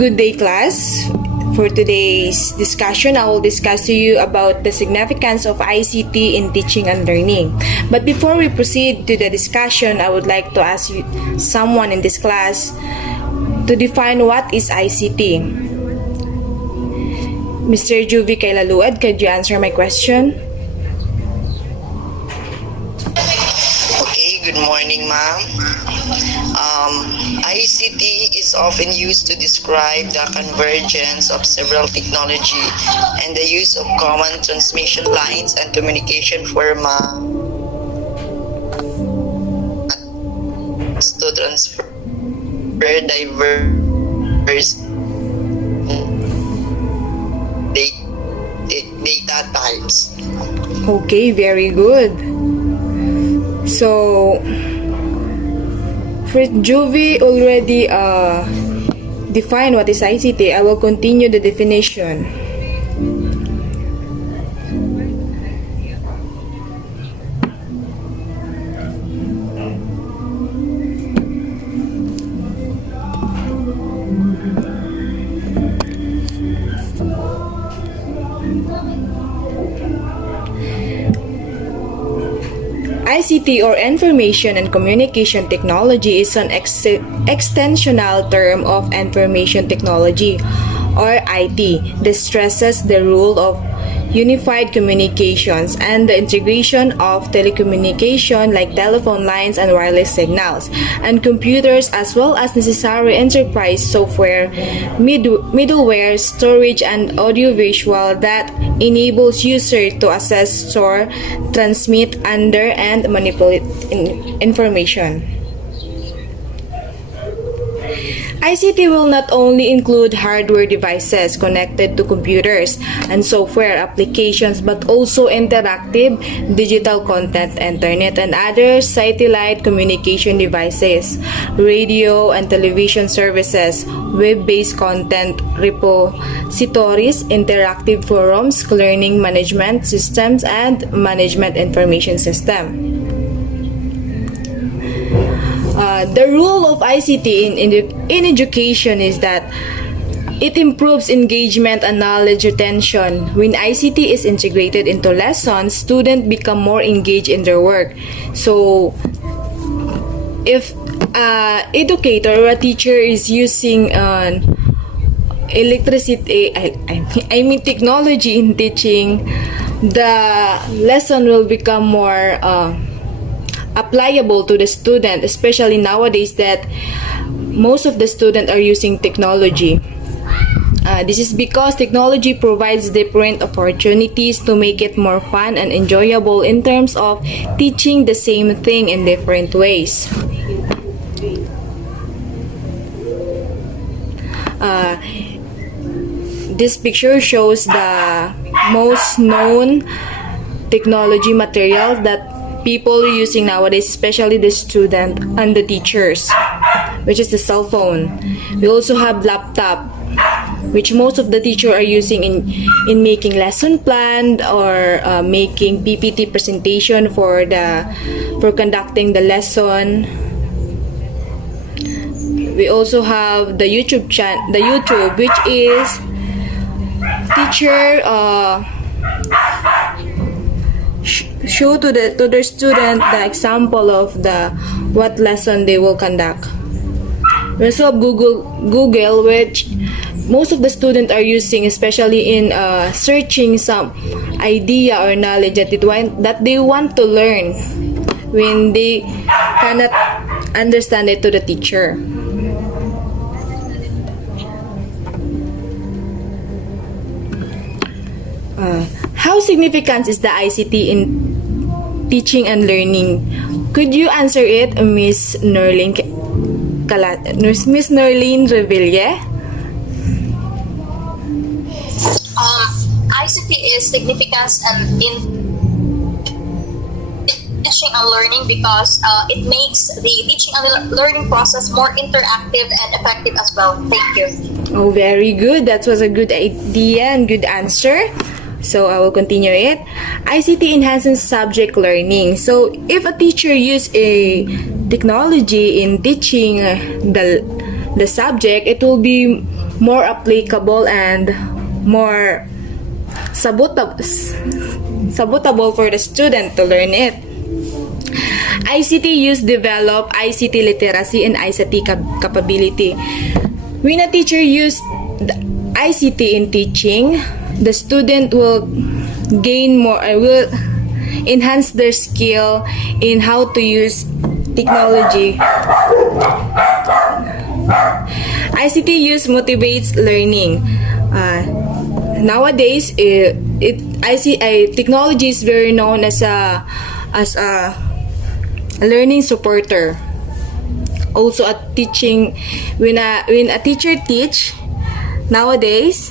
Good day, class. For today's discussion, I will discuss to you about the significance of ICT in teaching and learning. But before we proceed to the discussion, I would like to ask you, someone in this class, to define what is ICT. Mr. Juvie Kailaluad, could you answer my question? Okay, good morning, ma'am. ICT is often used to describe the convergence of several technology and the use of common transmission lines and communication formats to transfer diverse data types. Okay, very good. So, for Juvie already defined what is ICT. I will continue the definition. ICT, or Information and Communication Technology, is an extensional term of Information Technology, or IT. This stresses the role of unified communications and the integration of telecommunication like telephone lines and wireless signals, and computers, as well as necessary enterprise software, middleware, storage, and audiovisual that enables users to access, store, transmit, under, and manipulate information. ICT will not only include hardware devices connected to computers and software applications, but also interactive digital content, internet, and other satellite communication devices, radio and television services, web-based content repositories, interactive forums, learning management systems, and management information system. The role of ICT in education is that it improves engagement and knowledge retention. When ICT is integrated into lessons, students become more engaged in their work. So, if an educator or a teacher is using technology in teaching, the lesson will become more applicable to the student, especially nowadays that most of the students are using technology. This is because technology provides different opportunities to make it more fun and enjoyable in terms of teaching the same thing in different ways. This picture shows the most known technology materials that people using nowadays, especially the student and the teachers, which is the cell phone. We also have laptop, which most of the teachers are using in making lesson plan or making PPT presentation for conducting the lesson. We also have the YouTube which is teacher show to the student the example of what lesson they will conduct. We also have Google, which most of the students are using, especially in searching some idea or knowledge that they want to learn when they cannot understand it to the teacher. How significant is the ICT in teaching and learning? Could you answer it, Miss Nerlin Reville? ICT is significant in teaching and learning because it makes the teaching and learning process more interactive and effective as well. Thank you. Oh, very good. That was a good idea and good answer. So I will continue it. ICT enhances subject learning. So if a teacher use a technology in teaching the subject, it will be more applicable and more sabotable for the student to learn it. ICT use develop ICT literacy and ICT capability. When a teacher use ICT in teaching, the student will gain more, will enhance their skill in how to use technology. ICT use motivates learning. Nowadays, technology is very known as a learning supporter. Also, at teaching, when a teacher teach nowadays,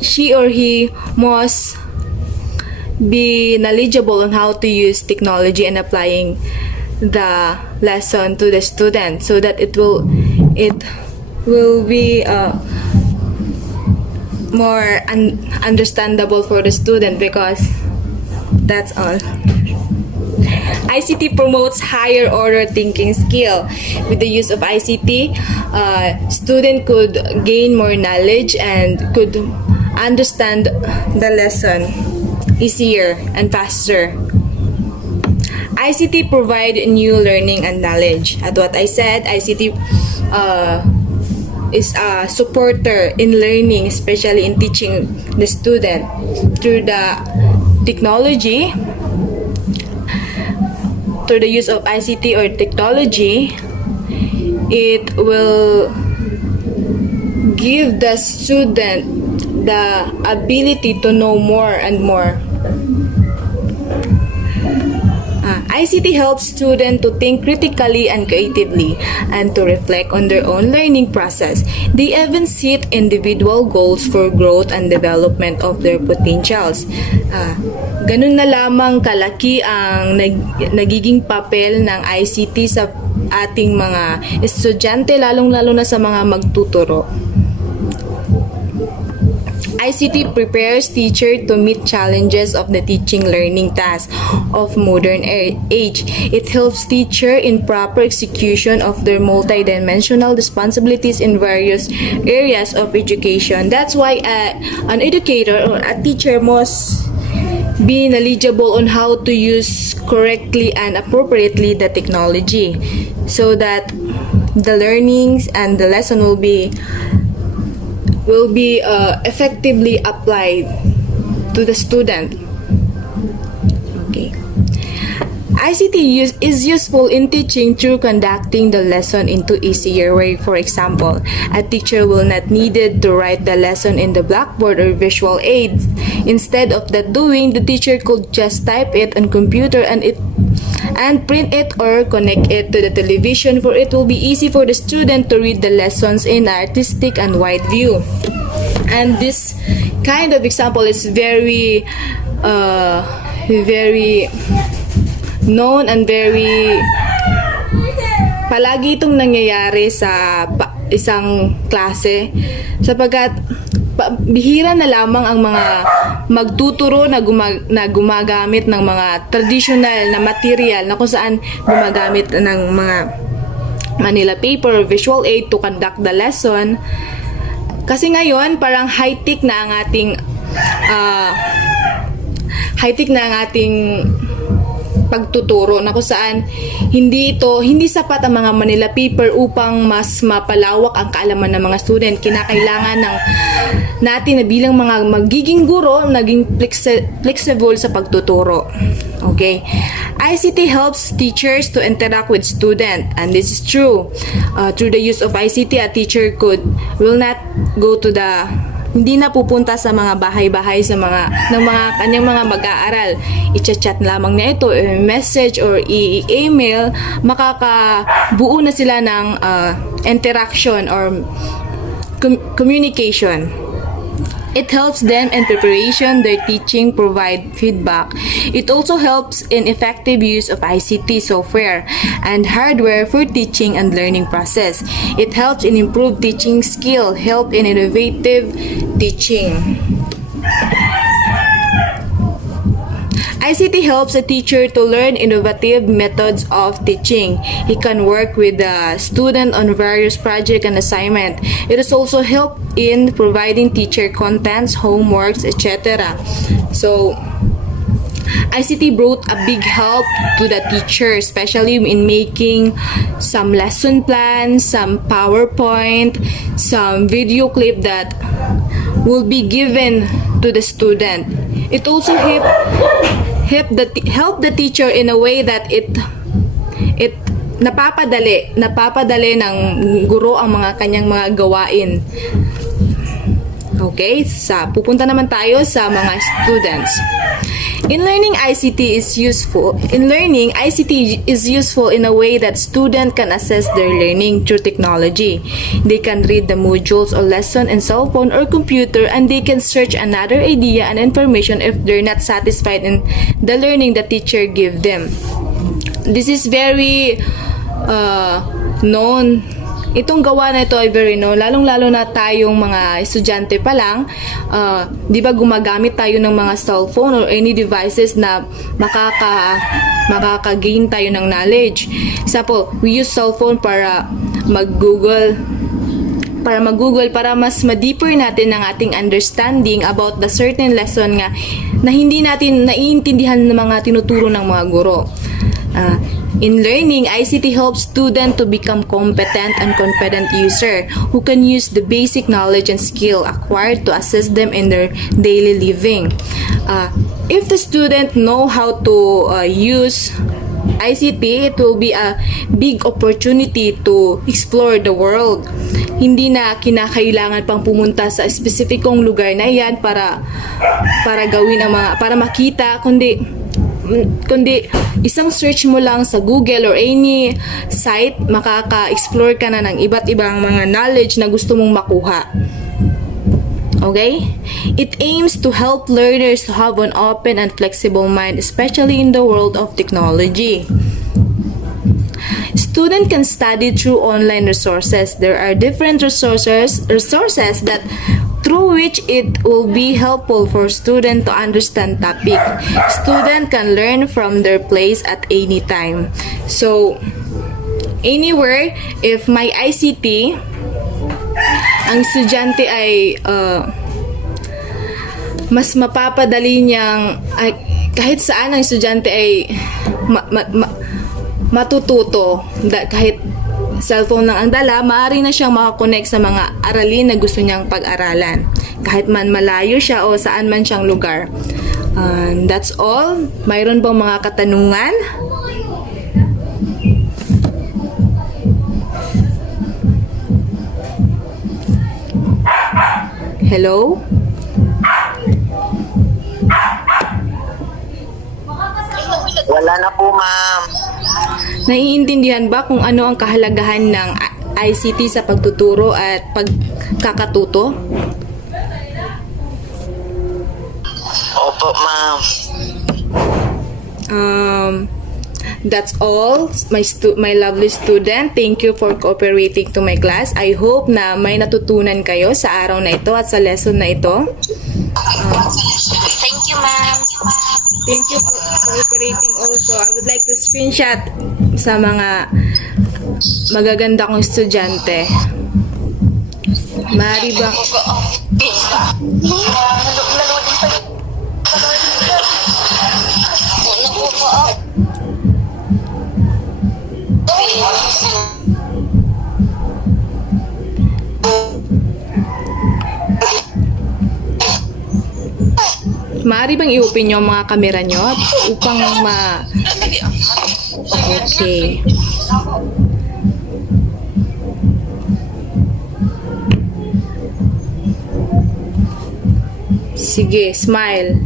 she or he must be knowledgeable on how to use technology and applying the lesson to the student, so that it will be more understandable for the student, because that's all. ICT promotes higher order thinking skill. With the use of ICT, student could gain more knowledge and could understand the lesson easier and faster. ICT provide new learning and knowledge. At what I said, ICT is a supporter in learning, especially in teaching the student through the technology. Through the use of ICT or technology, it will give the student the ability to know more and more. ICT helps students to think critically and creatively and to reflect on their own learning process. They even set individual goals for growth and development of their potentials. Ganun na lamang kalaki ang nagiging papel ng ICT sa ating mga estudyante, lalong-lalo na sa mga magtuturo. ICT prepares teacher to meet challenges of the teaching learning task of modern age. It helps teacher in proper execution of their multidimensional responsibilities in various areas of education. That's why an educator or a teacher must be knowledgeable on how to use correctly and appropriately the technology, so that the learnings and the lesson will be effectively applied to the student. Okay. ICT is useful in teaching through conducting the lesson into easier way. For example, a teacher will not needed to write the lesson in the blackboard or visual aids. Instead of that doing, the teacher could just type it on computer and print it or connect it to the television, for it will be easy for the student to read the lessons in artistic and wide view. And this kind of example is very known and very palagi itong nangyayari sa isang klase, sapagkat bihira na lamang ang mga magtuturo na gumagamit ng mga traditional na material na kung saan gumagamit ng mga Manila paper or visual aid to conduct the lesson. Kasi ngayon parang high-tech na ang ating pagtuturo, na kung saan hindi sapat ang mga Manila paper upang mas mapalawak ang kaalaman ng mga student. Kinakailangan natin na bilang mga magiging guro, naging flexible sa pagtuturo. Okay? ICT helps teachers to interact with student, and this is true. Through the use of ICT, a teacher will not go to hindi na pupunta sa mga bahay-bahay ng mga kanyang mga mag-aaral. I-chat lamang niya ito, message or i-email, makakabuo na sila ng interaction or communication. It helps them in preparation, their teaching, provide feedback. It also helps in effective use of ICT software and hardware for teaching and learning process. It helps in improved teaching skill, help in innovative teaching. ICT helps a teacher to learn innovative methods of teaching. He can work with the student on various projects and assignment. It is also help in providing teacher contents, homeworks, etc. So, ICT brought a big help to the teacher, especially in making some lesson plans, some PowerPoint, some video clip that will be given to the student. It also help the teacher in a way that it napapadali ng guro ang mga kanyang mga gawain. Okay, pupunta naman tayo sa mga students. In learning, ICT is useful in a way that student can assess their learning through technology. They can read the modules or lesson in cell phone or computer, and they can search another idea and information if they're not satisfied in the learning the teacher give them. This is very known. Itong gawa na ito ay very known, lalong-lalo na tayong mga estudyante pa lang. Di ba gumagamit tayo ng mga cellphone or any devices na makaka-gain tayo ng knowledge. Example, we use cellphone para mag-Google, para mas ma-deeper natin ang ating understanding about the certain lesson nga na hindi natin naiintindihan ng mga tinuturo ng mga guro. In learning, ICT helps students to become competent and confident user who can use the basic knowledge and skill acquired to assist them in their daily living. If the student know how to use ICT, it will be a big opportunity to explore the world. Hindi na kinakailangan pang pumunta sa espesipikong lugar na yan para gawin ang para makita, kundi isang search mo lang sa Google or any site, makaka-explore ka na ng iba't ibang mga knowledge na gusto mong makuha. Okay? It aims to help learners to have an open and flexible mind, especially in the world of technology. Student can study through online resources. There are different resources that through which it will be helpful for student to understand topic. Student can learn from their place at any time. So, anywhere, if may ICT, ang estudyante ay mas mapapadali niyang, kahit saan ang estudyante ay matututo. Kahit cellphone lang ang dala, maaari na siyang makakonect sa mga aralin na gusto niyang pag-aralan. Kahit man malayo siya o saan man siyang lugar. That's all. Mayroon bang mga katanungan? Hello? Wala na po, ma'am. Naiintindihan ba kung ano ang kahalagahan ng ICT sa pagtuturo at pagkakatuto? Opo, ma'am. That's all, my lovely student. Thank you for cooperating to my class. I hope na may natutunan kayo sa araw na ito at sa lesson na ito. Thank you, ma'am. Thank you for cooperating also. I would like to screenshot sa mga magaganda kong estudyante. Mari ba? Maaari bang i-open nyo ang mga kamera nyo upang Okay. Sige, smile.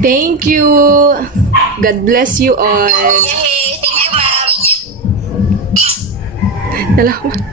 Thank you. God bless you all. Yay! Thank you, ma'am. Salamat.